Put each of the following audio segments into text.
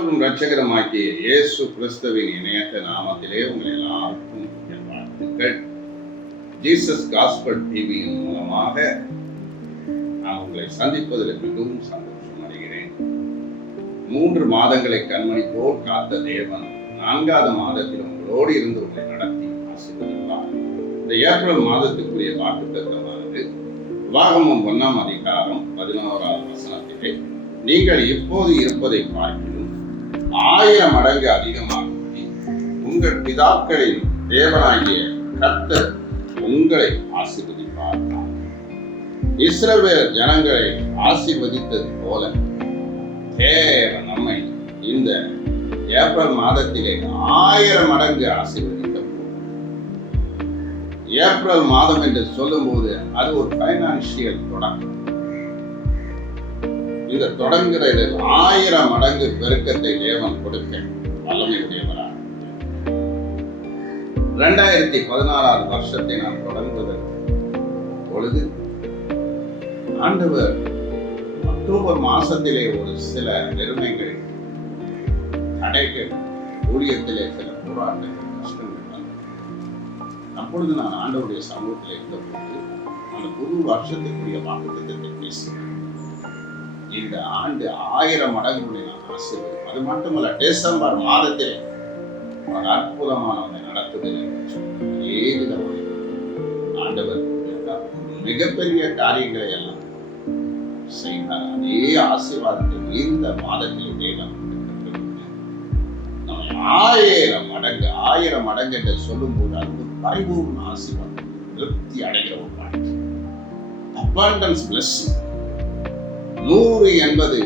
ஆண்டவரும் இரட்சகருமாகிய இயேசு கிறிஸ்துவின் இணையற்ற நாமத்திலே உங்கள் எல்லாருக்கும் என் வாழ்த்துக்கள். ஜீசஸ் காஸ்பல் டிவியின் மூலமாக நான் உங்களை சந்திப்பதில் மிகவும் சந்தோஷம் அடைகிறேன். 3 மாதங்களை கண்மணி போல் காத்த தேவன் 4வது மாதத்தில் உங்களோடு இருந்து உங்களை நடத்தி ஆசீர்வதிப்பார். இந்த ஏப்ரல் மாதத்துக்குரிய வாக்குத்தத்தமானது உபாகமம் 1ஆம் அதிகாரம் 11வது வசனத்திலே, நீங்கள் இப்போது இருப்பதை பார்க்கிலும் 1000 மடங்கு அதிகமாகும்படி உங்கள் பிதாக்களின் தேவனாகிய கர்த்தர் உங்களை ஆசீர்வதிப்பார். இஸ்ரவேல் ஜனங்களை ஆசீர்வதித்தது போல தேவன் நம்மை இந்த ஏப்ரல் மாதத்திலே 1000 மடங்கு ஆசீர்வதிக்க போகிறார். ஏப்ரல் மாதம் என்று சொல்லும் போது அது ஒரு பைனான்சியல் தொடக்கம். இந்த தொடங்குறது 1000 மடங்கு பெருக்கத்தை தேவன் கொடுக்க வல்லமையுடையவராக. 2016வது வருஷத்தை நான் தொடங்குவதற்கு பொழுது ஆண்டவர் அக்டோபர் மாசத்திலே ஒரு சில நிலைமைகள், தடைகள், ஊழியத்திலே சில போராட்டங்கள், கஷ்டங்கள். அப்பொழுது நான் ஆண்டவருடைய சமூகத்தில் இருந்தபோது அந்த புது வருஷத்துக்குரிய வாக்குத்தத்தத்தை பேசினேன். இந்த ஆண்டு 1000 மடங்குகளை நான் ஆசீர்வதிப்பேன். அது மட்டுமல்ல, டிசம்பர் மாதத்திலே ஒரு அற்புதமான நடத்துதல் ஆண்டவர் மிகப்பெரிய காரியங்களை எல்லாம் செய்தார். அதே ஆசீர்வாதத்தை இந்த மாதத்தில் தேவன் 1000 மடங்கு என்று சொல்லும் போது அது ஒரு பரிபூர்ண ஆசீர்வாதம், திருப்தி அடைகிற ஒரு வாழ்க்கை, abundance blessing. 100 என்பது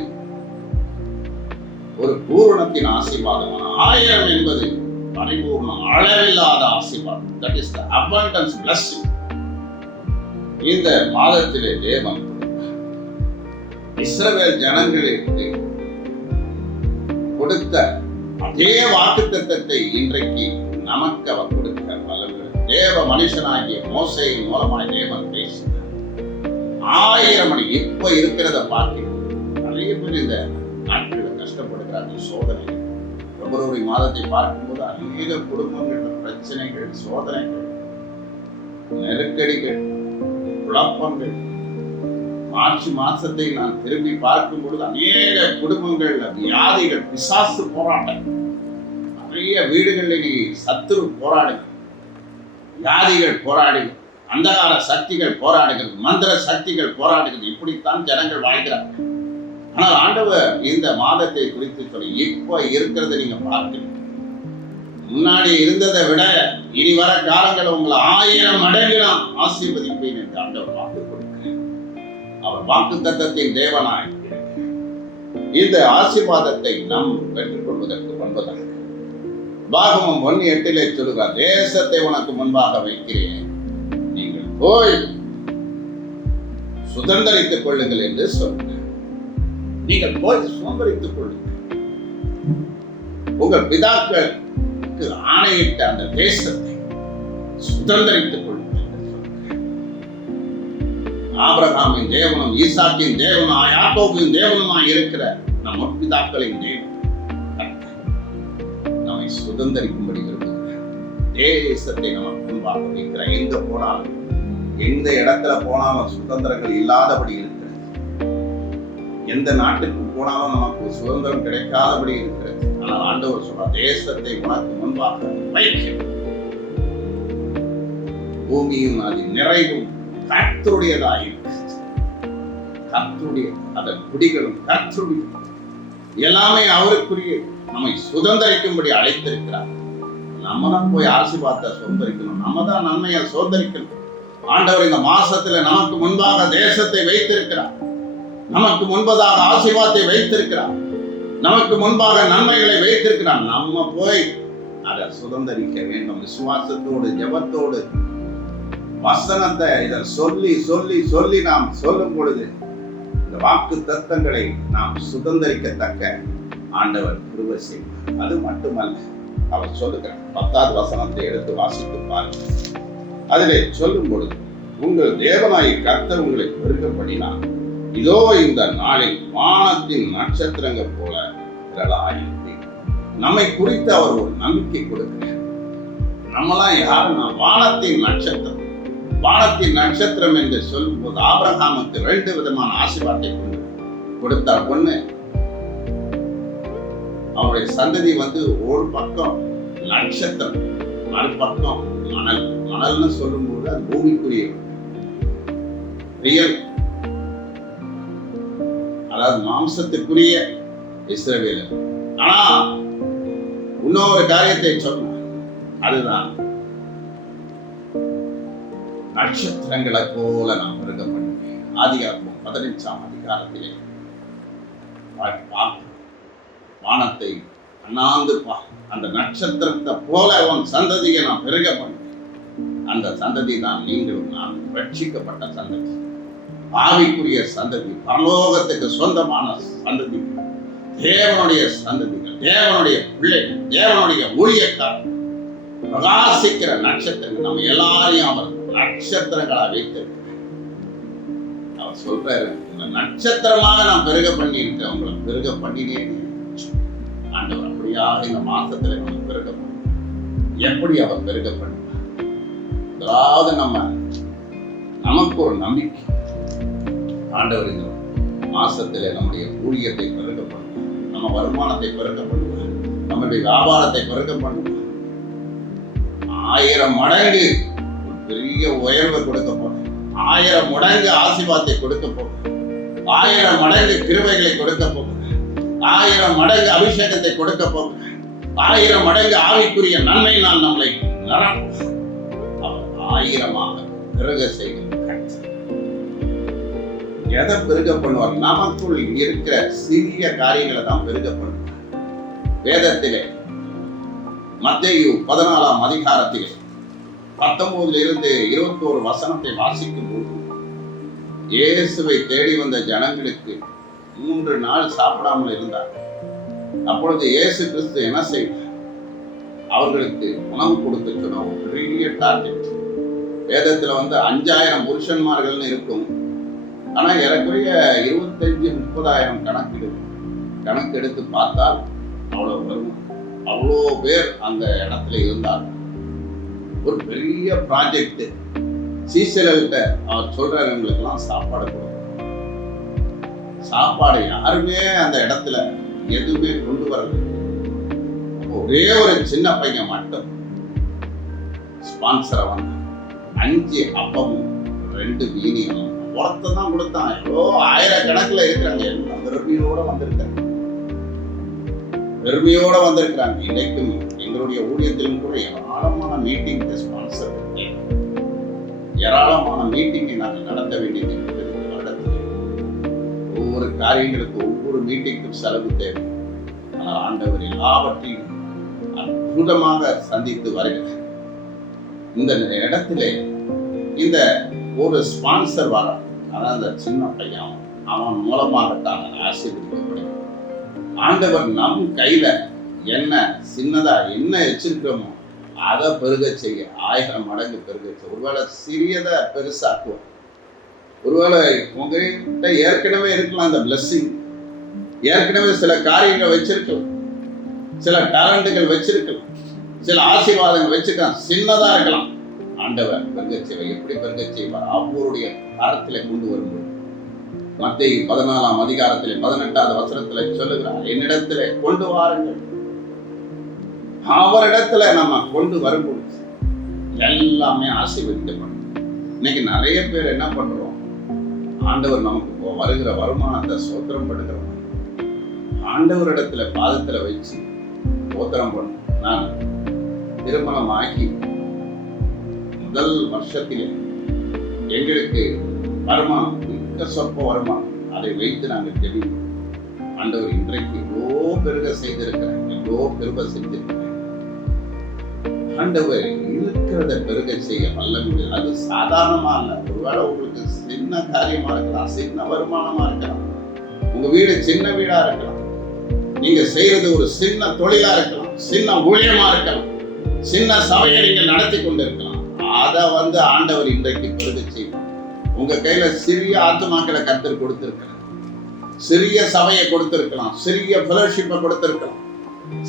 ஒரு பூரணத்தின் ஆசீர்வாதம், 1000 என்பது பரிபூர்ணம், அளவில்லாத ஆசீர்வாதம். That is the abundance blessing. இந்த மாதத்திலே தேவன் இஸ்ரவேல் ஜனங்களுக்கு கொடுத்த அதே வாக்குத்தத்தத்தை இன்றைக்கு நமக்கு அவர் கொடுக்க வல்லவர். தேவ மனுஷனாகிய மோசேயின் மூலமாய் தேவன் பேசினார். 1000 மணி இப்ப இருக்கிறத பார்க்கிறோம். நிறைய பேர் இந்த நாட்களில் கஷ்டப்படுகிறார்கள். சோதனை, பிப்ரவரி மாதத்தை பார்க்கும்போது அநேக குடும்பங்கள் பிரச்சனைகள், சோதனைகள், நெருக்கடிகள், குழப்பங்கள். மார்ச் மாசத்தை நான் திரும்பி பார்க்கும் பொழுது அநேக குடும்பங்கள் வியாதிகள், பிசாசு போராட்டங்கள், நிறைய வீடுகளில் சத்துரு போராடுகள், வியாதிகள் போராடுகள், அந்தகார சக்திகள் போராடுகிறது, மந்திர சக்திகள் போராடுகிறது. இப்படித்தான் ஜனங்கள் வாழ்கிறார்கள். ஆனால் ஆண்டவர் இந்த மாதத்தை குறித்து சொல்லி இப்ப இருக்கிறத நீங்க பார்க்கணும். முன்னாடி இருந்ததை விட இனி வர காலங்கள் உங்களை 1000 மடங்கு நான் ஆசீர்வதிப்பேன் என்று ஆண்டவர் வாக்கு கொடுக்கிறார். அவர் வாக்கு தத்தத்தின் தேவனாய் இந்த ஆசீர்வாதத்தை நாம் பெற்றுக்கொள்வதற்கு முன்பதாக உபாகமம் 1:8 சொல்லுகிறார், தேசத்தை உனக்கு முன்பாக வைக்கிறேன், நீங்கள் போய் சுதந்திரித்துக் கொள்ளுங்கள் என்று சொல்லுங்கள். நீங்கள் போய் சுதந்திரித்துக் கொள்ளுங்கள். உங்கள் பிதாக்களுக்கு ஆணையிட்ட அந்த தேசத்தை சுதந்திரித்துக் கொள்ளுங்கள் என்று சொல்லுங்கள். ஆபிரகாமின் தேவனும் ஈசாக்கின் தேவனும் யாக்கோபின் தேவனுமாய் இருக்கிற நம் முற்பிதாக்களின் தேவன் நம்மை சுதந்திரிக்கும்படி விரும்புகிறார். தேசத்தை நமக்கு முன்பாக வைக்கிற, எங்க போனாலும் எந்த இடத்துல போனாலும் சுதந்திரங்கள் இல்லாதபடி இருக்கிறது. எந்த நாட்டுக்கு போனாலும் நமக்கு சுதந்திரம் கிடைக்காதபடி இருக்கிறது. ஆனால் ஆண்டவர் சொல்ற, தேசத்தை உனக்கு முன்பாக வைக்கிறேன், பூமியும் அதன் நிறைவும் கர்த்தருடையதாயிருக்கிறது. கர்த்தருடைய அதன் குடிகளும் கர்த்தருடைய எல்லாமே அவருக்குரிய, நம்மை சுதந்திரிக்கும்படி அழைத்திருக்கிறார். நம்ம தான் போய் ஆசீர்வாதத்தை சுதந்திரிக்கணும், நம்ம தான் நன்மையை சுதந்திரிக்கணும். ஆண்டவர் இந்த மாசத்துல நமக்கு முன்பாக தேசத்தை வைத்திருக்கிறார், நமக்கு முன்பதாக ஆசீர்வாதத்தை வைத்திருக்கிறார், நமக்கு முன்பாக நன்மைகளை வைத்திருக்கிறார். நம்ம போய் அதை சுதந்திரிக்க வேண்டும். விசுவாசத்தோடு, ஜெபத்தோடு, வசனத்தை இதை சொல்லி சொல்லி சொல்லி நாம் சொல்லும் பொழுது இந்த வாக்கு தத்தங்களை நாம் சுதந்திரிக்கத்தக்க ஆண்டவர் கிருபை செய்வார். அது மட்டுமல்ல, அவர் சொல்லுகிறார், 10வது வசனத்தை எடுத்து வாசித்து பாருங்கள். அதிலே சொல்லும் பொழுது, உங்கள் தேவனாய் கர்த்தர் உங்களை பெருகப்படினார், இதோ இந்த நாளில் வானத்தின் நட்சத்திரங்கள் போல திரளாயிருப்பீர்கள். நம்மை குறித்து அவர் ஒரு நம்பிக்கை கொடுக்கிறார். நம்மளாம் யாருன்னா வானத்தின் நட்சத்திரம். வானத்தின் நட்சத்திரம் என்று சொல்லும்போது ஆபிரகாமுக்கு 2 விதமான ஆசீர்வாதத்தை கொடுத்தார். ஒண்ணு, அவருடைய சந்ததி ஒரு பக்கம் நட்சத்திரம், மறுபக்கம் மணல். மணல்னு சொல்லும்போது அது பூமிக்குரிய ரியல், அதாவது மாம்சத்துக்குரிய இஸ்ரவேலர். ஆனா இன்னொரு காரியத்தை சொன்னார், அதுதான் நட்சத்திரங்களை போல நாம் பெருகப்படுவேன். ஆதியாகமம் 15ஆம் அதிகாரத்திலே வானத்தை அண்ணாந்து அந்த நட்சத்திரத்தை போல உன் சந்ததியை நாம் பெருக பண்ணுவேன். அந்த சந்ததி தான் நீங்களும் நான் ரட்சிக்கப்பட்ட சந்ததி, ஆவிக்குரிய சந்ததி, பரலோகத்துக்கு சொந்தமான சந்ததி, தேவனுடைய சந்ததிகள், தேவனுடைய பிள்ளைகள், தேவனுடைய ஊழியக்காரர், பிரகாசிக்கிற நட்சத்திரங்கள். நம்ம எல்லாரையும் அவர் நட்சத்திரங்களா வைத்து அவர் சொல்றாரு, நட்சத்திரமாக நான் பெருக பண்ணி இருக்கேன், உங்களை பெருக பண்ணினேன். ஆண்டவர் அப்படியாக இந்த மாசத்துல நம்ம பெருக பண்ண எப்படி அவர் பெருக பண்ணுவார்? அதாவது நமக்கு ஒரு நம்பிக்கை, ஆண்டவர் இந்த மாசத்துல நம்முடைய ஊழியத்தை பெருக பண்ணுவார், நம்ம வருமானத்தை பெருக பண்ணுவார், நம்முடைய வியாபாரத்தை பெருக பண்ணுவார். 1000 மடங்கு பெரிய உயர்வை கொடுக்க போறேன், 1000 மடங்கு ஆசீர்வாதத்தை கொடுக்க போகிறேன், 1000 மடங்கு கிருபைகளை கொடுக்க போகிறேன், 1000 மடங்கு அபிஷேகத்தை கொடுக்க போகிறேன், 1000 மடங்கு ஆவிக்குரிய நன்மையினால் நம்மளை நிரப்புவார். அவர் 1000ஆக பெருக செய்யும். எதை பெருக பண்ணுவார்? நமக்குள் இருக்கிற சிறிய காரியங்களை தான் பெருக பண்ணுவார். வேதத்திலே மத்தேயு 14ஆம் அதிகாரத்திலே 19 21 வசனத்தை வாசிக்கும் போது, இயேசுவை தேடி வந்த ஜனங்களுக்கு 3 நாள் சாப்பிடாமல் இருந்தார். அப்பொழுது இயேசு கிறிஸ்து என்ன செய்தார்? அவர்களுக்கு உணவு கொடுத்து சொன்ன ஒரு பெரிய டார்கெட். வேதத்துல 5000 புருஷன்மார்கள்னு இருக்கும், ஆனா ஏறக்குறைய 25-30,000 கணக்கு எடுத்து பார்த்தால் அவ்வளவு வரும். அவ்வளோ பேர் அந்த இடத்துல இருந்தார்கள். ஒரு பெரிய ப்ராஜெக்ட். சீசர்கள்ட்ட அவர் சொல்றாரு, எங்களுக்கெல்லாம் சாப்பாடு கொடுக்கணும். சாப்பாடு யாருமே அந்த இடத்துல எதுவுமே கொண்டு வரல. ஒரே ஒரு சின்ன பையன் மட்டும் ஸ்பான்சரை 5 அப்பமும் 2 மீனியும் ஒருத்தன் தான் கொடுத்தான். எவ்வளோ 1000 கணக்குல இருக்கிறாங்க, எல்லாம் பெருமையோட வந்திருக்காங்க, பெருமையோட வந்திருக்கிறாங்க. இன்னைக்கும் எங்களுடைய ஊழியத்திலும் கூட ஏராளமான மீட்டிங் ஸ்பான்சர், ஏராளமான மீட்டிங்கை நாங்கள் நடத்த வேண்டியது இருக்கிறது. வருடத்தில் ஒவ்வொரு காரியங்களுக்கு ஒவ்வொரு மீட்டிங்கும் செலவு தேவை. ஆனால் ஆண்டவர் எல்லாவற்றையும் அற்புதமாக சந்தித்து வருகிறார். இந்த இடத்திலே இந்த ஒரு ஸ்பான்சர் வர, அதான் அந்த சின்ன பையன், அவன் மூலமாகத்தான் ஆசீர்வதிக்கப்படுகிறார். ஆண்டவர் நம் கையில என்ன சின்னதா என்ன வச்சிருக்கிறோமோ அதை பெருக செய்ய 1000 மடங்கு பெருக செய்ய. ஒருவேளை சிறியதை பெருசாக்குவோம். ஒருவேளை உங்ககிட்ட ஏற்கனவே இருக்கலாம் அந்த பிளஸ்ஸிங், ஏற்கனவே சில காரியங்கள் வச்சிருக்கலாம், சில டேலண்ட்டுகள் வச்சிருக்கலாம், சில ஆசீர்வாதங்கள் வச்சிருக்கலாம், சின்னதா இருக்கலாம். ஆண்டவர் பெருக செய்வார். எப்படி பெருக செய்வார்? அவருடைய கரத்திலே கொண்டு வரும்போது மத்தேயு 14ஆம் அதிகாரத்திலே 18வது வசனத்திலே சொல்லுகிறார், என்னிடத்திலே கொண்டு வாருங்கள். அவரிடத்துல நம்ம கொண்டு வரும்போது எல்லாமே ஆசீர்வதிக்கப்படும். இன்னைக்கு நிறைய பேர் என்ன பண்றோம்? ஆண்டவர் நமக்கு வருகிற வருமானத்தை சோத்திரம் பண்ணுகிறோம். ஆண்டவரிடத்துல பாதத்துல வச்சு சோத்திரம் பண்ணும். நான் திருமணம் ஆகி முதல் வருஷத்திலே எங்களுக்கு வருமானம் சொற்ப வருமானம், அதை வைத்து நாங்கள் தெரியும். ஆண்டவர் இன்றைக்கு எவ்வளோ பெருக செய்திருக்கிறேன், எவ்வளோ பெருக செஞ்சிருக்கிறேன். ஆண்டவர் இருக்கிறத பெருக செய்ய வல்லமை. அது சாதாரணமா இல்லை. ஒருவேளை உங்களுக்கு சின்ன காரியமா இருக்கலாம், சின்ன வருமானமா இருக்கலாம், உங்க வீடு சின்ன வீடா இருக்கலாம், நீங்க செய்யறது ஒரு சின்ன தொழிலா இருக்கலாம், சின்ன ஊழியமா இருக்கலாம், சின்ன சபையை நீங்க நடத்தி கொண்டு இருக்கலாம். அதை ஆண்டவர் இன்றைக்கு பெருக செய்வார். உங்க கையில சிறிய ஆத்துமாக்களை கர்த்தர் கொடுத்திருக்கிறார். சிறிய சபையை கொடுத்திருக்கலாம், சிறிய ஃபெலோஷிப்பை கொடுத்திருக்கலாம்,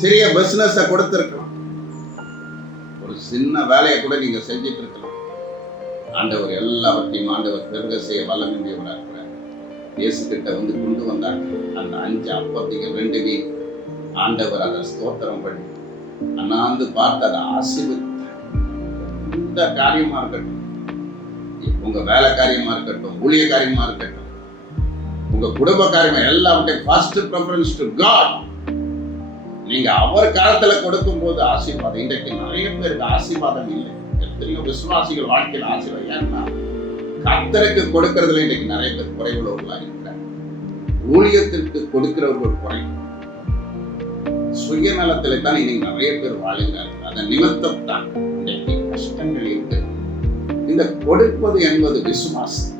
சிறிய பிசினஸை கொடுத்திருக்கலாம், ஒரு சின்ன வேலையை கூட நீங்க செஞ்சிட்டு இருக்கலாம். ஆண்டவர் எல்லாவற்றையும் ஆண்டவர் பெருக செய்ய வல்லமையுடையவராக இருக்கிறார். இயேசு கிட்ட வந்து கொண்டு வந்தாங்க அந்த 5 அப்பத்தையும் 2 மீன். ஆண்டவர் அதை ஸ்தோத்திரம் பண்ணி அண்ணாந்து பார்த்து அதை ஆசீர்வதித்தார். எந்த காரியமா இருக்கட்டும், உங்க வேலை காரியமா இருக்கட்டும், ஊழிய காரியமா இருக்கட்டும், உங்க குடும்ப காரியமா, எல்லாவற்றையும் ஃபர்ஸ்ட் ப்ரிஃபரன்ஸ் டு காட். நீங்க அவர் காலத்துல கொடுக்கும் போது ஆசீர்வாதம். இன்றைக்கு நிறைய பேருக்கு ஆசீர்வாதம் இல்லை. எத்தனையோ விசுவாசிகள் வாழ்க்கையில் ஆசீர்வாதம். ஏன்னா கர்த்தருக்கு கொடுக்கறதுல இன்றைக்கு நிறைய பேர் குறைவுள்ளவர்களாக இருக்கிறார். ஊழியத்திற்கு கொடுக்கிறவர்கள் குறை, சுயநலத்திலே தான் இன்னைக்கு நிறைய பேர் வாழுகிறார்கள். அதன் நிமித்தம் தான் இன்றைக்கு கஷ்டங்கள் இருக்கு. இந்த கொடுப்பது என்பது விசுவாசம்.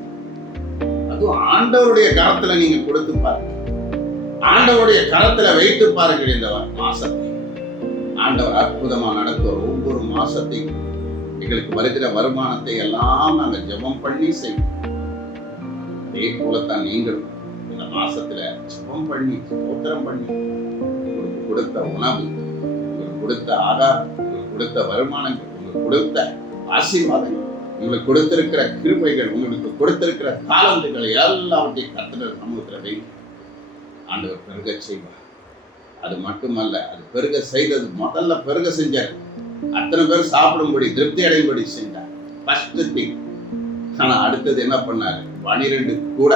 அதுவும் ஆண்டவருடைய கரத்துல நீங்க கொடுத்து பாருங்க, ஆண்டவருடைய கரத்துல வைத்து பாருங்கள். இந்த மாசத்தை ஆண்டவர் அற்புதமா நடத்துவார். ஒவ்வொரு மாசத்தையும் எங்களுக்கு வருகிற வருமானத்தை எல்லாம் நாங்கள் ஜெபம் பண்ணி செய்வோம். அதே போலத்தான் நீங்களும் இந்த மாசத்துல ஜெபம் பண்ணி ஸ்தோத்திரம் பண்ணி உங்களுக்கு கொடுத்த உணவு, உங்களுக்கு கொடுத்த ஆகாரம், உங்களுக்கு கொடுத்த வருமானங்கள், உங்களுக்கு கொடுத்த ஆசீர்வாதங்கள், உங்களுக்கு கொடுத்திருக்கிற கிருபைகள், உங்களுக்கு கொடுத்திருக்கிற தாளந்துகளை எல்லாவற்றையும் கர்த்தர் சமூகத்தில் வைத்து ஆண்டவர் பெருக செய்வார். அது மட்டுமல்ல, அது பெருக செய்தது முதல்ல பெருக செஞ்சார். அத்தனை பேர் சாப்பிடும்படி திருப்தி அடையும்படி செஞ்சார். First thing. ஆனா அடுத்தது என்ன பண்ணாரு? 12 கூட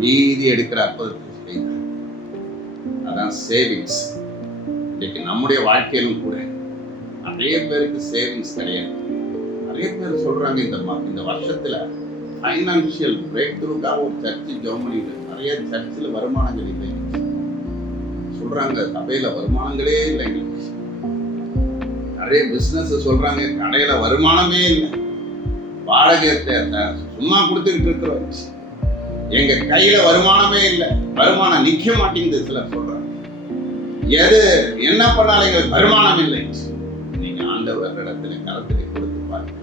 மீதி எடுக்கிற அற்புதத்தை செய்தார். அதான் சேவிங்ஸ். இன்னைக்கு நம்முடைய வாழ்க்கையிலும் கூட நிறைய பேருக்கு சேவிங்ஸ் கிடையாது. நிறைய பேர் சொல்றாங்க இந்த வருஷத்துல ஃபைனான்சியல் பிரேக் த்ரூக்காக ஒரு சர்ச்சு ஜெர்மனியில் நிறைய சர்ச்சில் வருமானங்கள் இல்லை சொல்றாங்க. சபையில வருமானங்களே இல்லை. நிறைய பிசினஸ் சொல்றாங்க, கடையில வருமானமே இல்லை, வாடகை சும்மா கொடுத்துக்கிட்டு இருக்கிறோம், எங்க கையில வருமானமே இல்லை, வருமானம் நிக்க மாட்டேங்குது. சிலர் சொல்றாங்க, எது என்ன பண்ணாலும் எங்களுக்கு வருமானம் இல்லை. நீங்க ஆண்டவர் இடத்துல கரத்திலே கொடுத்து பாருங்க,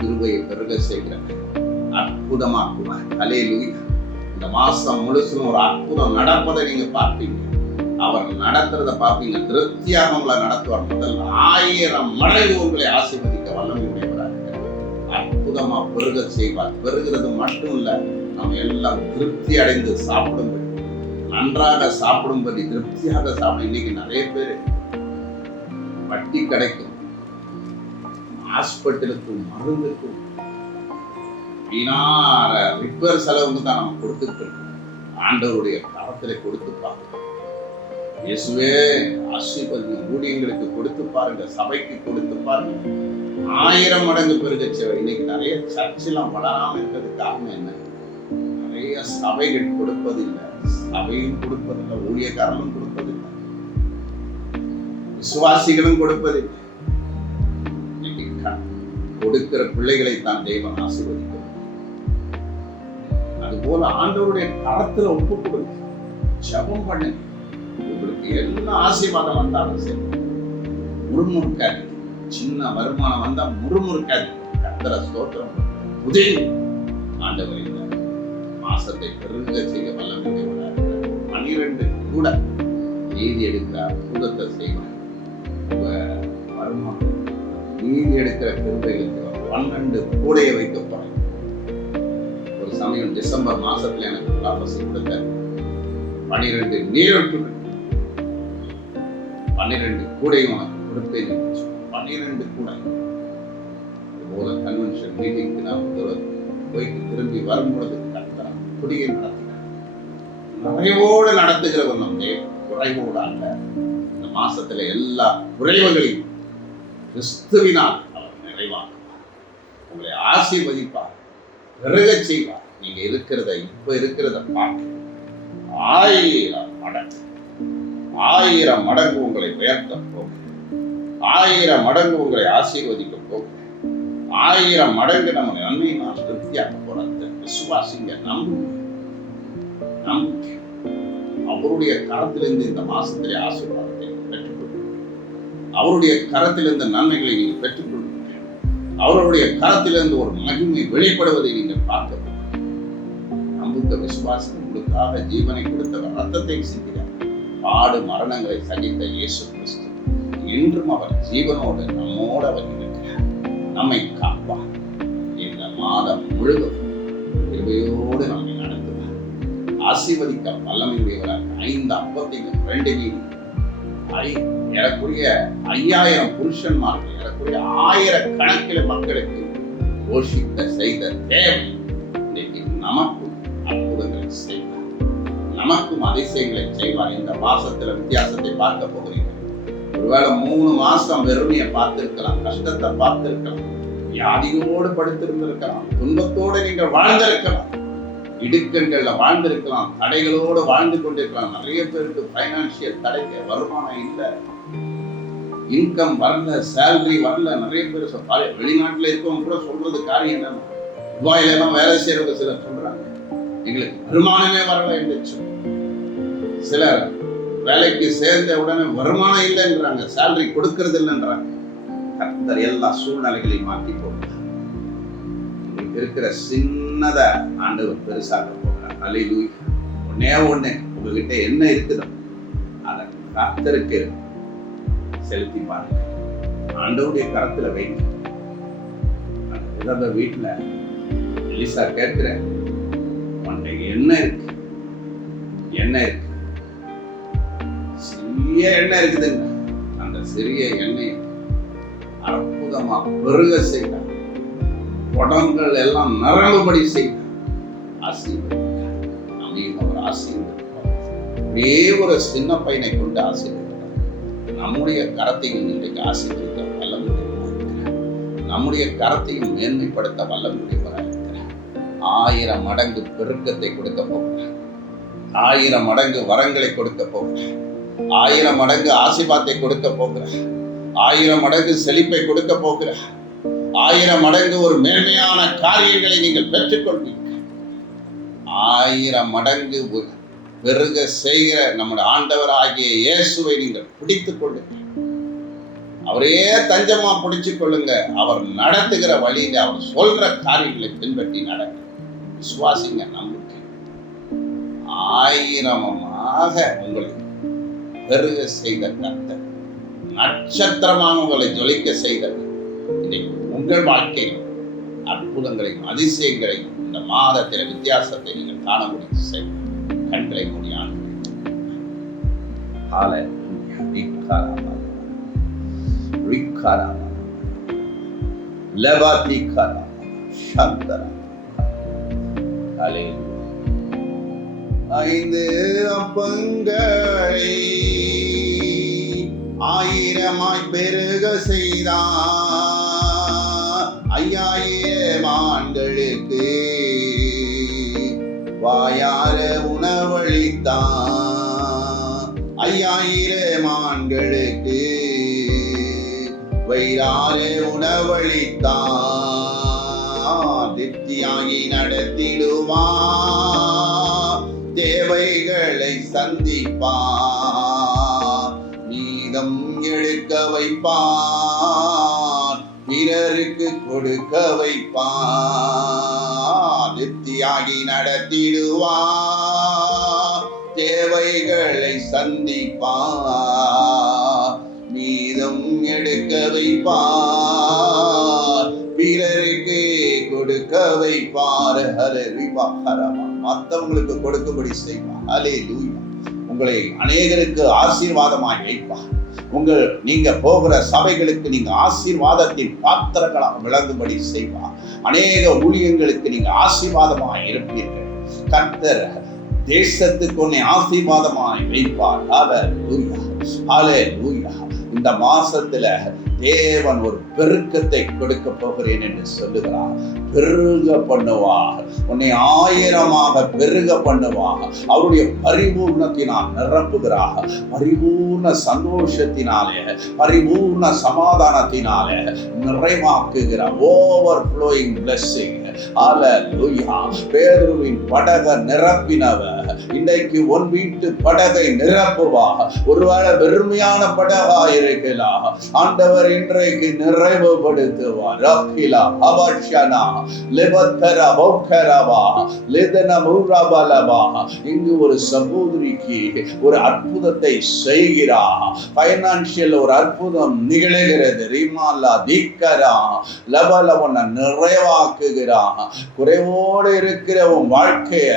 கிருபையை பெருக செய்கிறாங்க, அற்புதமாக்குவார். ஹல்லேலூயா. இந்த மாசம் முழுசும் ஒரு அற்புதம் நடப்பதை நீங்க பார்ப்பீங்க. அவர் நடத்துறத பார்ப்பீங்க. திருப்தியாக உங்களை நடத்துவார். முதல் 1000 மடங்கு உங்களை ஆசீர்வதிக்க வல்லமையுடையவராக அற்புதமா பெருக செய்வார். பெருகிறது மட்டும் இல்ல, நம்ம எல்லாம் திருப்தி அடைந்து சாப்பிடும்படி, நன்றாக சாப்பிடும்படி, திருப்தியாக சாப்பிடும். இன்னைக்கு நிறைய பேர் வட்டி கிடைக்கும், ஹாஸ்பிட்டலுக்கும் மருந்துக்கும் வீணார ரிப்பேர் செலவுக்கு தான் நம்ம கொடுத்துட்டு இருக்கோம். ஆண்டவருடைய கரத்திலே கொடுத்து பாருங்க. இயேசுவே ஆசீர்வதி, ஊழியங்களுக்கு கொடுத்து பாருங்க, சபைக்கு கொடுத்து பாருங்க, 1000 மடங்கு பெருக செய்வார். இன்னைக்கு நிறைய சர்ச்செல்லாம் வளராம இருக்கிறதுக்கு காரணம் என்ன? நிறைய சபைகள் கொடுப்பதில்லை, சபையும் கொடுப்பதில்லை, ஊழியக்காரர்களும் கொடுப்பதில்லை, விசுவாசிகளும் கொடுப்பதில்லை. இன்னைக்கு கொடுக்கிற பிள்ளைகளை தான் தெய்வம் ஆசீர்வதிக்கும். அதுபோல ஆண்டவருடைய கரத்துல ஒப்பு கொடுங்க, ஜெபம் பண்ணுங்க. உங்களுக்கு என்ன ஆசீர்வாதம் வந்தாலும் சரி, முறுமுறுக்காது. சின்ன வருமானம் வந்தா முறுமுறுக்காது. கர்த்தரை ஸ்தோத்திரம் உதவி. ஆண்டவர் இந்த மாசத்தை பெருக செய்ய வல்லமையுடையவராக இருக்கிறார். 12 கூட நீதி எடுக்கிற அற்புதத்தை செய்வார். வருமானம் நீதி எடுக்கிற கிருபைகளுக்கு 12 கூடையை வைக்க போறேன். ஒரு சமயம் டிசம்பர் மாசத்துல எனக்கு ப்ராபஸி கொடுத்த 12 நீரொட்டுகள், 12 கூடையும் உனக்கு கொடுப்பேன். 12 கூடை. அதுபோல கன்வென்ஷன் மீட்டிங்க்கு நான் போயிட்டு திரும்பி வரும்பொழுது கர்த்தர் குடியை நடத்தினார். நிறைவோடு நடத்துகிறவர் நம் தேவன், குறைவோடு அல்ல. இந்த மாசத்துல எல்லா குறைவுகளையும் கிறிஸ்துவினால் அவர் நிறைவாக்குவார். உங்களை ஆசீர்வதிப்பார், பெருக செய்வார். நீங்க இப்ப இருக்கிறத பார்க்க 1000 மடங்கு 1000 மடங்கு உங்களை உயர்த்த போக, 1000 மடங்கு உங்களை ஆசீர்வதிக்க போக, 1000 மடங்கு நம்ம நன்மையை நான் திருப்தியாக போறது விசுவாசிங்க, நம்புங்க. அவருடைய கரத்திலிருந்து இந்த மாசத்திலே ஆசீர்வாதத்தை பெற்றுக்கொள்ளுங்க. அவருடைய கரத்திலிருந்து நன்மைகளை நீங்கள் பெற்றுக்கொள்ளுங்க. அவருடைய கரத்திலிருந்து ஒரு மகிமை வெளிப்படுவதை நீங்கள் பார்க்க நம்புங்க, விசுவாசம். உங்களுக்காக ஜீவனை கொடுத்தவர், ரத்தத்தை சிந்தினார். பாடு மரணங்களை சகித்த இயேசு கிறிஸ்து இன்றும் அவர் ஜீவனோடு நம்மோடு அவர் இருக்கிறார். நம்மை காப்பார். இந்த மாதம் முழுவதும் கிருபையோடு நம்மை நடத்துவார். ஆசீர்வதிக்க வல்லமையுடையவராக 5 அப்பத்தையும் 2 மீன் ஏறக்குறைய 5000 புருஷன்மார்கள், ஏறக்குறைய 1000 கணக்கில் மக்களுக்கு போஷித்த செய்த தேவன் இன்னைக்கு நமக்கும் அற்புதங்களை செய்வார், நமக்கும் அதிசயங்களை செய்வார். இந்த மாசத்துல வித்தியாசத்தை பார்க்க போகிறீர்கள். ஒருவேளை 3 மாசம் வெறுமையை பார்த்திருக்கலாம், கஷ்டத்தை பார்த்திருக்கலாம், வியாதியோடு படுத்திருந்திருக்கலாம், துன்பத்தோடு நீங்கள் வாழ்ந்திருக்கலாம், இடுக்கங்கள்ல வாழ்ந்திருக்கலாம், தடைகளோடு வாழ்ந்து கொண்டிருக்கலாம். நிறைய பேருக்கு பைனான்சியல் தடைக்கு வருமானம் இல்லை, இன்கம் வரல, சேலரி வரல. நிறைய பேர் வெளிநாட்டுல இருக்கவங்க கூட சொல்றது காரியம் என்னன்னா, துபாயில எல்லாம் வேலை செய்யறவங்க சிலர் சொல்றாங்க, எங்களுக்கு வருமானமே வரல இருந்துச்சு. சிலர் வேலைக்கு சேர்ந்த உடனே வருமானம் இல்லைன்றாங்க, சேலரி கொடுக்கறது இல்லைன்றாங்க. கர்த்தர் எல்லா சூழ்நிலைகளையும் மாற்றி போடுறார். உங்களுக்கு இருக்கிற சின்னத ஆண்டவர் பெருசாக போகிறார். அல்லேலூயா. ஒண்ணே ஒண்ணு, உங்ககிட்ட என்ன இருக்குதோ அதை கர்த்தருக்கு செலுத்தி பாருங்க. ஆண்டவருடைய கரத்துல வைங்க. அந்த வீட்டுல எலிசா கேட்கிறேன், உன்னை என்ன இருக்கு? என்ன இருக்கு? சிறிய எண்ணெய் இருக்குதுங்க. அந்த சிறிய எண்ணெய் அற்புதமா பெருக செய்தார். உடங்கள் எல்லாம் நரம்புபடி செய்தார். ஆசீர்வதித்தார். நம்மையும் அவர் ஆசீர்வதித்தார். ஒரே ஒரு சின்ன பையனை கொண்டு ஆசீர்வதித்தார். நம்முடைய கரத்தையும் இன்றைக்கு ஆசீர்வதிக்க வல்லமுடையவராக இருக்கிறார். நம்முடைய கரத்தையும் மேன்மைப்படுத்த வல்லமுடையவராக இருக்கிறார். 1000 மடங்கு பெருக்கத்தை கொடுக்க போகிறார். 1000 மடங்கு வரங்களை கொடுக்க போகிறார். 1000 மடங்கு ஆசீர்வாதத்தை கொடுக்க போகிறார். 1000 மடங்கு செழிப்பை கொடுக்க போகிறார். 1000 மடங்கு ஒரு மேன்மையான காரியங்களை நீங்கள் பெற்றுக்கொள்வீர்கள். 1000 மடங்கு பெருக செய்கிற நம்முடைய ஆண்டவர் ஆகிய இயேசுவை நீங்கள் பிடித்துக் கொள்ளுங்கள். அவரையே தஞ்சமா பிடிச்சுக் கொள்ளுங்க. அவர் நடத்துகிற வழியில அவர் சொல்ற காரியங்களை பின்பற்றி நடங்க. விசுவாசிங்க, நம்பிக்கை. 1000மாக உங்களை பெருக செய்த கர்த்தர், நட்சத்திரமாக உங்களை ஜொலிக்க செய்தவர், இன்னைக்கு உங்கள் வாழ்க்கையில் அற்புதங்களையும் அதிசயங்களையும் இந்த மாதத்தில் வித்தியாசத்தை நீங்கள் காண முடியும். செய்யும் கண்களை முடியான ஐந்து அப்பங்களை 1000 பெருக செய்தார். 5000 ஆண்களுக்கு வாயார உணவளித்தான். 5000 ஆண்களுக்கு வயிறார உணவளித்தான். திருப்தியாகி நடத்திடுவான், தேவைகளை சந்திப்பான், மீதம் எடுக்க வைப்பான், பிறருக்கு கொடுக்க வைப்பான். திருப்தியாகி நடத்திடுவான், தேவைகளை சந்திப்பான், மீதம் எடுக்க வைப்பார், பிறருக்கு கொடுக்க வைப்பார். மற்றவங்களுக்கு கொடுக்கும்படி செய்வார். அல்லேலூயா. உங்களை அநேகருக்கு ஆசீர்வாதமாய் வைப்பார். நீங்க போகிற சபைகளுக்கு நீங்க ஆசீர்வாதத்தின் பாத்திரங்களாக விளங்கும்படி செய்வார். அநேக ஊழியங்களுக்கு நீங்க ஆசீர்வாதமாய் இருப்பீர்கள். கர்த்தர் தேசத்துக்கு உன்னை ஆசீர்வாதமாய் வைப்பார். அல்லேலூயா, அல்லேலூயா. இந்த மாசத்துல தேவன் ஒரு பெருக்கத்தை கொடுக்க போகிறேன் என்று சொல்லுகிறார். பெருக பண்ணுவார், உன்னை 1000மாக பெருக பண்ணுவார். அவருடைய பரிபூர்ணத்தினால் நிரப்புகிறார். பரிபூர்ண சந்தோஷத்தினாலே, பரிபூர்ண சமாதானத்தினாலே நிறைவாக்குகிற ஓவர் ஃப்ளோயிங் பிளெஸிங். அல்லேலூயா. பேதுருவின் படக நிரப்பினவர் இன்றைக்கு உன் வீட்டு படகை நிரப்புவா. ஒருவேளை வெறுமையான படகா இருக்கலாம், ஆண்டவர் இன்றைக்கு நிறைவுபடுத்துவார். ரக்கிலா அவஷனா லிபத்தர பௌக்கரவா லிதன முரபலவா. இங்கு ஒரு சகோதரிக்கு ஒரு அற்புதத்தை செய்கிறா. பைனான்சியல் ஒரு அற்புதம் நிகழ்கிறது. ரிமாலா திக்கரா லபலவன நிறைவாக்குகிறா. குறைவோடு இருக்கிற உன் வாழ்க்கைய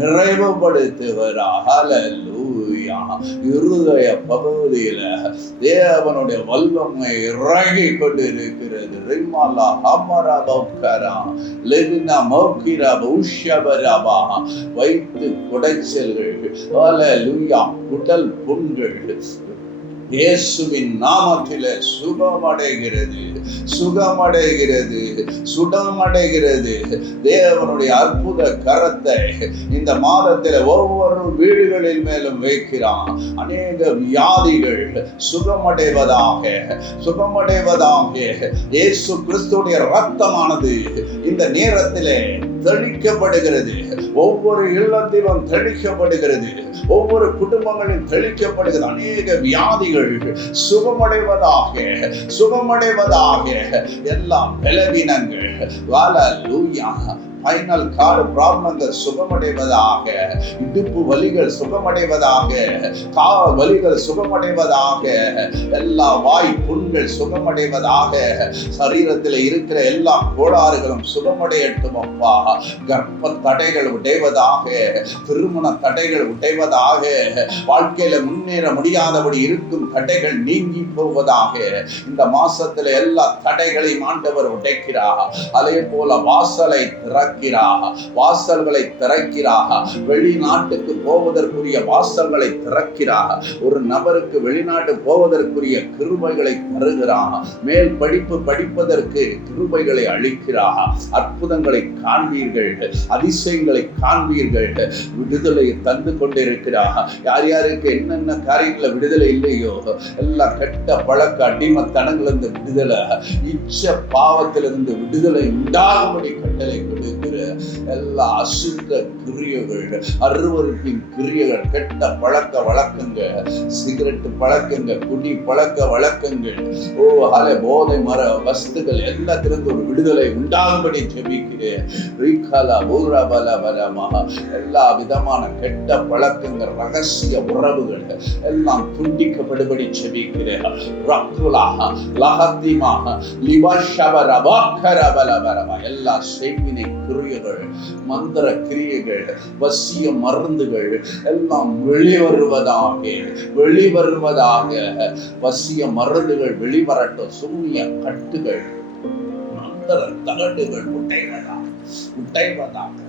நிறைவுபடுத்துகிறா. ஹல்லேலூயா. இருதய பகுதியில தேவனுடைய வல்லமை இறங்கி கொண்டிருக்கிறது. ரிமாலா ஹமரா பௌக்கரா லெதினா மௌக்கிரா உஷபரபா. வைத்து குடைச்சல்கள், ஹல்லேலூயா, உடல் புண்கள் இயேசுவின் நாமத்திலே சுகமடைகிறது, சுகமடைகிறது, சுகமடைகிறது. தேவனுடைய அற்புத கரத்தை இந்த மாதத்தில் ஒவ்வொரு வீடுகளில் மேலும் வைக்கிறான். அநேக வியாதிகள் சுகமடைவதாக, சுகமடைவதாக. இயேசு கிறிஸ்துடைய இரத்தமானது இந்த நேரத்திலே தெளிக்கப்படுகிறது. ஒவ்வொரு இல்லத்திலும் தெளிக்கப்படுகிறது, ஒவ்வொரு குடும்பங்களிலும் தெளிக்கப்படுகிறது. அநேக வியாதிகள் சுகமடைவதாக, சுகமடைவதாக. எல்லா பலவீனங்கள், ஹல்லேலூயா, ஃபைனல் கார்டு ப்ராப்ளங்கள் சுகமடைவதாக. இடுப்பு வலிகள் சுகமடைவதாக, கால் வலிகள் சுகமடைவதாக. எல்லா வாய் புண்கள் சுகமடைவதாக. சரீரத்தில் இருக்கிற எல்லா கோளாறுகளும் சுகமடையட்டும் அப்பா. கர்ப்ப தடைகள் உடைவதாக, திருமண தடைகள் உடைவதாக. வாழ்க்கையில முன்னேற முடியாதபடி இருக்கும் தடைகள் நீங்கி போவதாக. இந்த மாசத்துல எல்லா தடைகளையும் ஆண்டவர் உடைக்கிறார். அதே போல வாசலை வாசல்களை திறக்கிறார். வெளிநாட்டுக்கு போவதற்குரிய வாசல்களை திறக்கிறார். ஒரு நபருக்கு வெளிநாட்டு போவதற்குரிய கிருபைகளை தருகிறார். மேல் படிப்பு படிப்பதற்கு கிருபைகளை அளிக்கிறார். அற்புதங்களை காண்பீர்கள், அதிசயங்களை காண்பீர்கள். விடுதலை தந்து கொண்டிருக்கிறார். யார் யாருக்கு என்னென்ன காரியங்கள விடுதலை இல்லையோ, எல்லா கெட்ட பழக்க அடிமத்தனங்களிலிருந்து விடுதலை, இச்ச பாவத்திலிருந்து விடுதலை உண்டாகும்படி கட்டளை கொடுக்கிற எல்லா அசுத்த கிரியைகள், அருவருப்பின் கிரியைகள், கெட்ட பழக்க வழக்கங்கள், சிகரெட் பழக்கங்கள், குடி பழக்க வழக்கங்கள், போதை மர வஸ்துகள் எல்லாத்திலிருந்து ஒரு விடுதலை உண்டாகும்படி ஜெபிக்கிறேன். எல்லா விதமான கெட்ட பழக்கங்கள், ரகசிய உறவுகள் எல்லாம் துண்டிக்கப்படும்படி ஜெபிக்கிறேன். எல்லா செய்வினை கிரியைகள், மந்திர கிரியைகள், வசிய மருந்துகள் எல்லாம் வெளிவருவதாக, வெளிவருவதாக. வசிய மருந்துகள் வெளிவரட்டும். சூனிய கட்டுகள், மந்திர தகடுகள் உடைவதாக, உடைவதாக,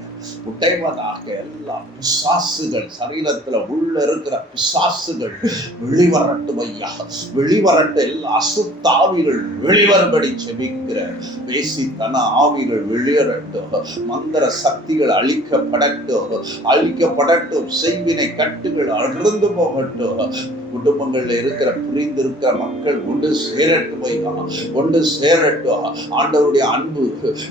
உடைவதாக. எல்லா பிசாசுகள், சரீரத்துல உள்ள இருக்கிற பிசாசுகள் வெளிவரட்டும் ஐயா, வெளிவரட்டும். எல்லா அசுத்தாவிகள் வெளிவரும்படி ஜெபிக்கிற பேசித்தன ஆவிகள் வெளியேறட்டும். மந்திர சக்திகள் அழிக்கப்படட்டும், அழிக்கப்படட்டும். செய்வினை கட்டுகள் அறுந்து போகட்டும். குடும்பங்கள்ல இருக்கிற பிரிந்து இருக்கிற மக்கள் ஒன்று சேரட்டும் ஐயா, ஒன்று சேரட்டும். ஆண்டவருடைய அன்பு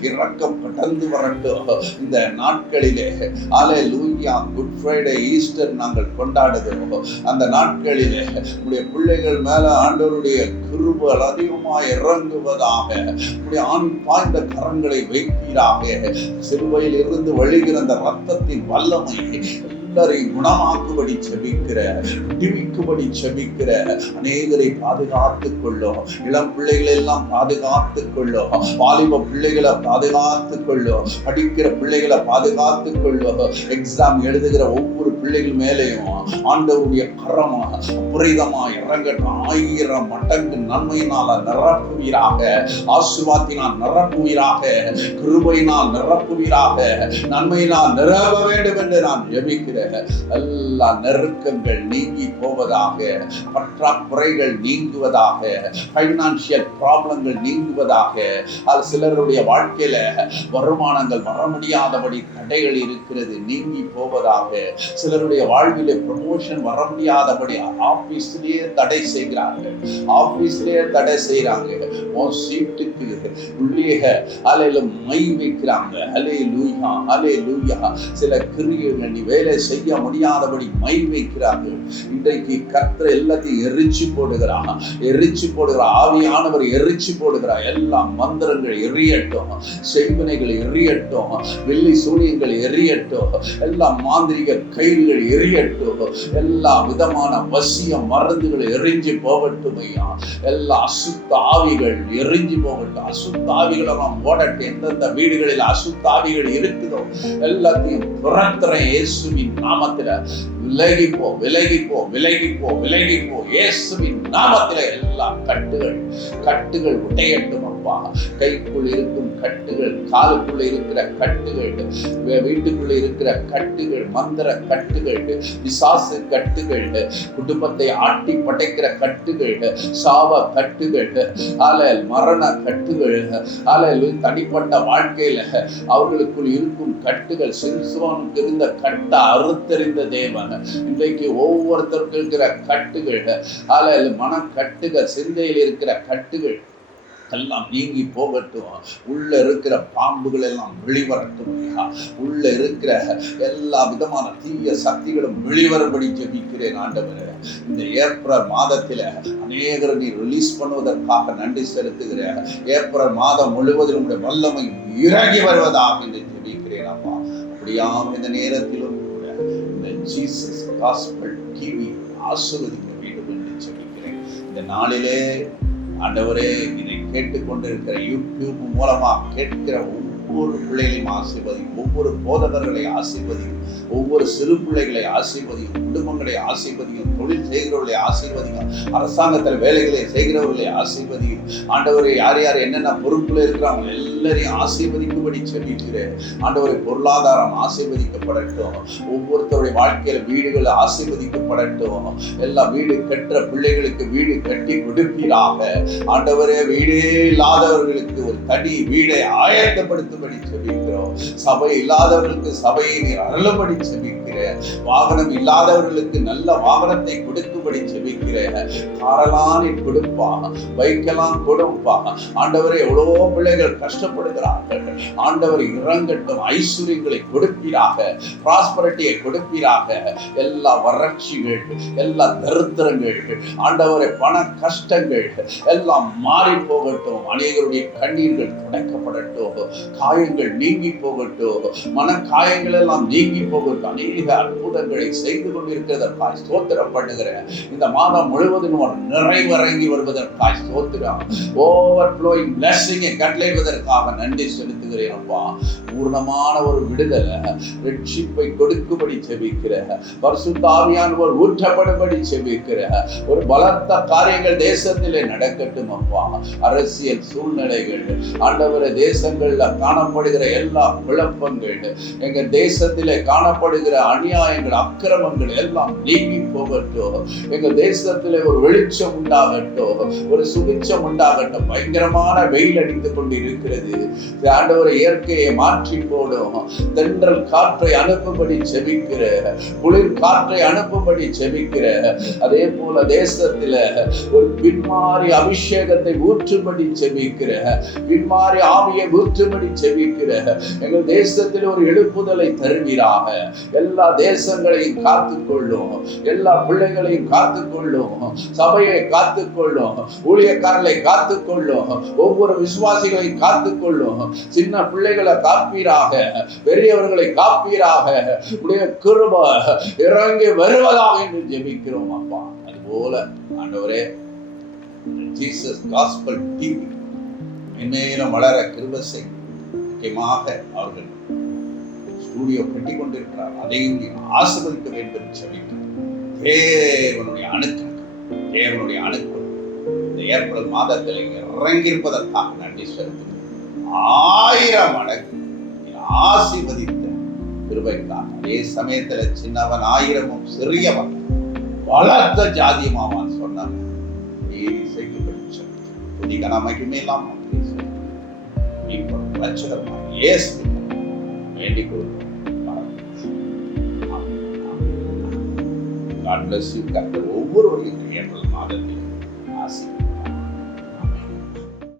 இறக்கம் கடந்து வரட்டும். இந்த நாட்களிலே ஹல்லேலூயா, குட் ஃப்ரைடே, ஈஸ்டர் நாங்கள் கொண்டாடுகிறோம். அந்த நாட்களிலே உடைய பிள்ளைகள் மேல ஆண்டவருடைய கிருபை அதிகமாய் இறங்குவதாக. உடைய ஆண் பாய்ந்த கரங்களை வைப்பீராக. சிலுவையில் இருந்து வழிகிற அந்த ரத்தத்தின் வல்லமை எல்லாரையும் குணமாக்கும்படி செபிக்கிற, விடுவிக்கும்படி செபிக்கிற. அநேகரை பாதுகாத்துக் கொள்ளும். இளம் பிள்ளைகளை எல்லாம் பாதுகாத்துக் கொள்ளும். வாலிப பிள்ளைகளை பாதுகாத்துக் கொள்ளும். படிக்கிற பிள்ளைகளை பாதுகாத்துக் கொள்ளும். எக்ஸாம் எழுதுகிற ஒவ்வொரு பிள்ளைகள் மேலேயும் ஆண்டவருடைய கரம் புரிதமா இறங்கட்டும். 1000 மடங்கு நன்மையினால் நிரப்புவீராக, ஆசீர்வாதத்தினால் நிரப்புவீராக, கிருபையினால் நிரப்புவீராக, நன்மையினால் நிரப்ப வேண்டும் என்று நான் ஜெபிக்கிறேன். எல்லா நெருக்கங்கள் நீங்கி போவதாக, பற்றாக்குறைகள் நீங்குவதாக, பைனான்சியல் ப்ராப்ளங்கள் நீங்குவதாக. அது சிலருடைய வாழ்க்கையில வருமானங்கள் வர முடியாதபடி தடைகள் இருக்கிறது, நீங்கி போவதாக. சிலருடைய வாழ்விலே ப்ரமோஷன் வர முடியாதபடி ஆபீஸ்லயே தடை செய்கிறார்கள், ஆபீஸ்லயே தடை செய்யறாங்க. உன் சீட்டுக்கு உள்ளே அலையில மை வைக்கிறாங்க. ஹல்லேலூயா, ஹல்லேலூயா. சில கிரியைகள் நீ வேலை செய்ய முடியாதபடி மை வைக்கிறாங்க. இன்றைக்கு கர்த்தர் எல்லாத்தையும் எரிச்சு போடுகிறார், எரிச்சு போடுகிறார். ஆவியானவர் எரிச்சு போடுகிறார். எல்லா மந்திரங்கள் எரியட்டும், செய்வினைகள் எரியட்டும், வெள்ளி சூனியங்கள் எரியட்டும், எல்லா மாந்திரிக கயிறுகள் எரியட்டும், எல்லா விதமான வசிய மருந்துகள் எரிஞ்சு போகட்டும் ஐயா. எல்லா அசுத்த ஆவிகள் எரிஞ்சு போகட்டும். அசுத்த ஆவிகளெல்லாம் ஓடட்டும். எந்தெந்த வீடுகளில் அசுத்த ஆவிகள் இருக்குதோ எல்லாத்தையும் துரத்துறேன் இயேசுவின் நாமத்துல. விலகிப்போ, விலகிப்போ, விலகிப்போ, விலகிப்போ. இயேசுவின் நாமத்துல எல்லா கட்டுகள் உடையட்டும் அப்பா. கைக்குள் இருக்கும் கட்டுகள், காலுக்குள்ள இருக்கிற கட்டுகள், வீட்டுக்குள்ள இருக்கிற கட்டுகள், மந்திர கட்டுகள், பிசாசு கட்டுகள், குடும்பத்தை ஆட்டி படைக்கிற கட்டுகள், சாவ கட்டுகள், மரண கட்டுகள், தனிப்பட்ட வாழ்க்கையில அவர்களுக்குள் இருக்கும் கட்டுகள். சிம்சோனுக்கு இருந்த கட்டை அறுத்தறிந்த தேவன் இன்றைக்கு ஒவ்வொருத்தருக்கும் இருக்கிற கட்டுகள், மனக்கட்டுகள், சிந்தையில் இருக்கிற கட்டுகள் எல்லாம் நீங்கி போகட்டும். உள்ள இருக்கிற பாம்புகள் எல்லாம் வெளிவரட்டும். உள்ள இருக்கிற எல்லா விதமான தீய சக்திகளும் வெளிவரும்படி ஜெபிக்கிறேன் ஆண்டவரே. இந்த ஏப்ரல் மாதத்தில அநேகரை நீ ரிலீஸ் பண்ணுவதற்காக நன்றி செலுத்துகிறேன். ஏப்ரல் மாதம் முழுவதும் உடைய வல்லமை இறங்கி வருவதாக என்று ஜெபிக்கிறேன் அப்பா. அப்படியாக இந்த நேரத்திலும் கூட இந்த ஜீசஸ் காஸ்பல் டிவி ஆசீர்வதிக்க வேண்டும் என்று ஜெபிக்கிறேன். இந்த நாளிலே ஆண்டவரே, இதை கேட்டுக்கொண்டிருக்கிற யூடியூப் மூலமா கேட்கிற ஒவ்வொரு பிள்ளைகளையும் ஆசீர்வதியும், ஒவ்வொரு போதகர்களை ஆசீர்வதியும், ஒவ்வொரு சிறு பிள்ளைகளை ஆசீர்வதியும், குடும்பங்களை ஆசீர்வதியும், தொழில் செய்கிறவர்களை ஆசீர்வதியும், அரசாங்கத்தில் வேலைகளை செய்கிறவர்களை ஆசீர்வதியும். ஆண்டவரை யார் யார் என்னென்ன பொறுப்புல இருக்கிறாங்க எல்லாரையும் ஆசீர்வதிக்கும்படி செபிக்கிறேன். ஆண்டவரை பொருளாதாரம் ஆசீர்வதிக்கப்படட்டும். ஒவ்வொருத்தருடைய வாழ்க்கையில வீடுகள் ஆசீர்வதிக்கப்படட்டும். எல்லா வீடு கட்டுற பிள்ளைகளுக்கு வீடு கட்டி கொடுப்பீராக. ஆண்டவரே, வீடே இல்லாதவர்களுக்கு ஒரு தனி வீடை ஆயத்தப்படுத்தும்படி செபிக்கிறோம். சபை இல்லாதவர்களுக்கு சபையை நீர் அருளும்படி செபிக்கிறேன். வாகனம் இல்லாதவர்களுக்கு நல்ல வாகனத்தை கொடுக்கும்படி செபிக்கிறேன். காரெல்லாம் நீ கொடுப்பா, பைக்கெல்லாம் கொடுப்பா. ஆண்டவரே, எவ்வளவோ பிள்ளைகள் கஷ்டப்படுகிறார்கள். ஆண்டவர் இறங்கட்டும். ஐஸ்வர்யங்களை கொடுப்பீராக, பிராஸ்பரிட்டியை கொடுப்பீராக. எல்லா வறட்சிகள், எல்லா தரித்திரங்கள், ஆண்டவரை பண கஷ்டங்கள் எல்லாம் மாறி போகட்டும். அநேகருடைய கண்ணீர்கள் துடைக்கப்படட்டும். காயங்கள் நீங்கி போகட்டும். மன காயங்கள் எல்லாம் நீங்கி போகட்டும். அநேக அற்புதங்களை செய்து கொண்டிருக்கிறதற்காய் ஸ்தோத்திரம் பண்ணுகிறேன். இந்த மாதம் முழுவதும் ஒரு நிறைவறங்கி வருவதற்காய் ஸ்தோத்திரம். ஓவர்ஃப்ளோயிங் பிளெஸிங்கை கட்டளையிடுவதற்காக நன்றி செலுத்துகிறேன் அப்பா. பூர்ணமான ஒரு விடுதலை, ரட்சிப்பை கொடுக்கும்படி செபிக்கிறேன். பரிசுத்த ஆவியானவர் ஊற்றப்படும்படி செபிக்கிறேன். ஒரு பலத்த காரியங்கள் தேசத்திலே நடக்கட்டும் அப்பா. அரசியல் சூழ்நிலைகள், ஆண்டவரே, தேசங்கள்ல காணப்படுகிற எல்லா குழப்பங்கள், எங்க தேசத்திலே காணப்படுகிற அநியாயங்கள், அக்கிரமங்கள் எல்லாம் நீங்கி போகட்டும். எங்க தேசத்திலே ஒரு வெளிச்சம் உண்டாகட்டும், ஒரு சுபிட்சம் உண்டாகட்டும். பயங்கரமான வெயில் அடித்துக் கொண்டு இருக்கிறது. ஆண்டவரை இயற்கையை மாற்றி போடும். தென்றல் காற்றை அனுப்பும்படி செபிக்கிற, குளிர் காற்றை அனுப்பும்படி செபிக்கிற. அதே போல தேசத்தில ஒரு பின்மாறி அபிஷேகத்தை ஊற்றும்படி செபிக்கிற, பின்மாறி ஆவியை ஊற்றும்படி செபிக்கிற. எங்கள் தேசத்தில் ஒரு எழுப்புதலை தருவீராக. எல்லா தேசங்களையும் காத்துக்கொள்ளும், எல்லா பிள்ளைகளையும் காத்துக்கொள்ளும், சபையை காத்துக்கொள்ளும், ஊழியக்காரர்களை காத்துக்கொள்ளும், ஒவ்வொரு விசுவாசிகளையும் காத்துக்கொள்ளும். சின்ன பிள்ளைகளை காப்பீராக, பெரியவர்களை காப்பீராக. உடைய கிருபை இறங்கி வருவதாக என்று ஜெபிக்கிறோம் அப்பா. அதுபோல ஆண்டவரே, ஜீசஸ் காஸ்பல் டிவி மென்மேலும் வளர கிருபை செய்யும். முக்கியமாக அவர்கள் ஸ்டூடியோ கட்டி கொண்டிருக்கிறார், அதையும் நீ ஆசீர்வதிக்க வேண்டும் என்று சொல்லிட்டு தேவனுடைய அணுக்கள் இந்த ஏப்ரல் மாதத்தில் இறங்கியிருப்பதற்காக நன்றி செலுத்துகிறேன். 1000 மடங்கு ஆசீர்வதித்த கிருபைக்காக. அதே சமயத்துல சின்னவன் 1000 சிறியவன் வளர்த்த ஜாதியமாவான் சொன்னாங்க. மகிமை இல்லாம வேண்டிக் கொள்கிறோம். God bless you. கர்த்தர் ஒவ்வொருவரையும் ஏப்ரல் மாதத்தில் ஆசீர்வதிப்பார்.